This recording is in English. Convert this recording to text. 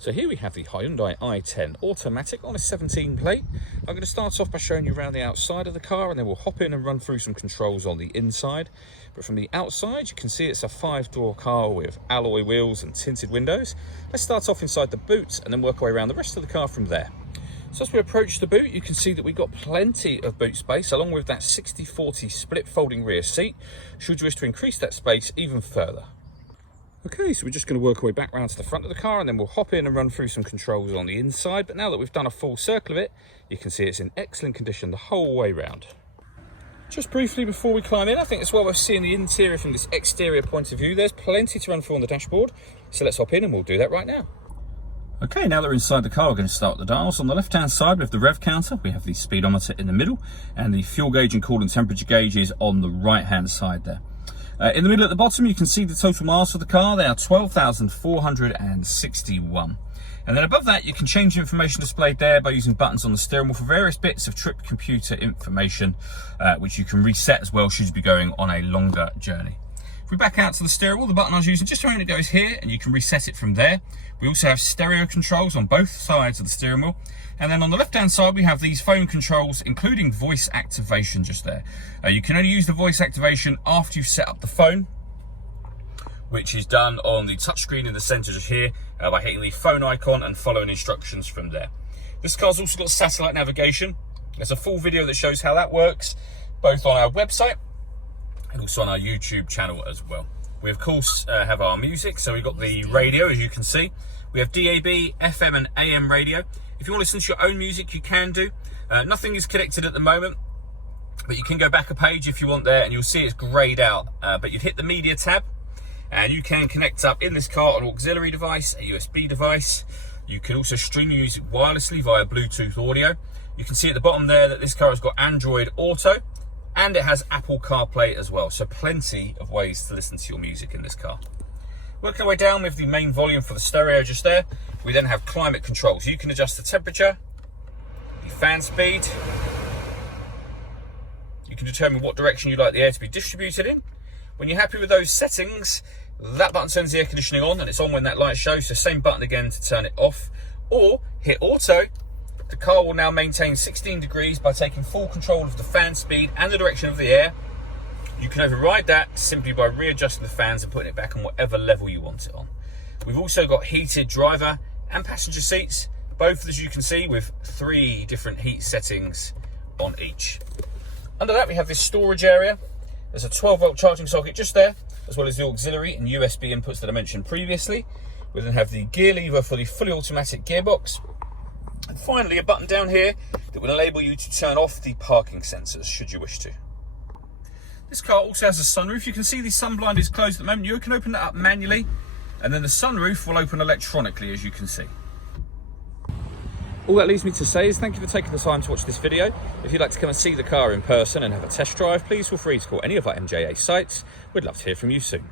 So here we have the Hyundai i10 automatic on a 17 plate. I'm going to start off by showing you around the outside of the car, and then we'll hop in and run through some controls on the inside. But from the outside, you can see it's a 5-door car with alloy wheels and tinted windows. Let's start off inside the boot and then work our way around the rest of the car from there. So as we approach the boot, you can see that we've got plenty of boot space, along with that 60/40 split folding rear seat, should you wish to increase that space even further. Okay, so we're just going to work our way back round to the front of the car, and then we'll hop in and run through some controls on the inside. But now that we've done a full circle of it, you can see it's in excellent condition the whole way round. Just briefly before we climb in, I think it's well worth seeing the interior from this exterior point of view. There's plenty to run through on the dashboard, so let's hop in and we'll do that right now. Okay, now that we're inside the car, we're going to start the dials. On the left-hand side, we have the rev counter, we have the speedometer in the middle, and the fuel gauge and coolant temperature gauge is on the right-hand side there. In the middle at the bottom, you can see the total miles for the car. They are 12,461. And then above that, you can change the information displayed there by using buttons on the steering wheel for various bits of trip computer information, which you can reset as well should you be going on a longer journey. If we back out to the steering wheel, the button I was using just a moment ago is here, and you can reset it from there. We also have stereo controls on both sides of the steering wheel. And then on the left-hand side, we have these phone controls, including voice activation just there. You can only use the voice activation after you've set up the phone, which is done on the touchscreen in the center just here by hitting the phone icon and following instructions from there. This car's also got satellite navigation. There's a full video that shows how that works, both on our website and also on our YouTube channel as well. We of course have our music, so we've got the radio, as you can see. We have DAB, FM and AM radio. If you want to listen to your own music, you can do. Nothing is connected at the moment, but you can go back a page if you want there, and you'll see it's greyed out. But you'd hit the media tab, and you can connect up in this car an auxiliary device, a USB device. You can also stream your music wirelessly via Bluetooth audio. You can see at the bottom there that this car has got Android Auto, and it has Apple CarPlay as well. So plenty of ways to listen to your music in this car. Working our way down with the main volume for the stereo just there, we then have climate control. So you can adjust the temperature, the fan speed. You can determine what direction you'd like the air to be distributed in. When you're happy with those settings, that button turns the air conditioning on, and it's on when that light shows. So same button again to turn it off. Or hit auto. The car will now maintain 16 degrees by taking full control of the fan speed and the direction of the air. You can override that simply by readjusting the fans and putting it back on whatever level you want it on. We've also got heated driver and passenger seats, both as you can see with 3 different heat settings on each. Under that we have this storage area. There's a 12-volt charging socket just there, as well as the auxiliary and USB inputs that I mentioned previously. We then have the gear lever for the fully automatic gearbox. And finally a button down here that will enable you to turn off the parking sensors should you wish to. This car also has a sunroof. You can see the sun blind is closed at the moment. You can open that up manually, and then the sunroof will open electronically, as you can see. All that leaves me to say is thank you for taking the time to watch this video. If you'd like to come and see the car in person and have a test drive, please feel free to call any of our MJA sites. We'd love to hear from you soon.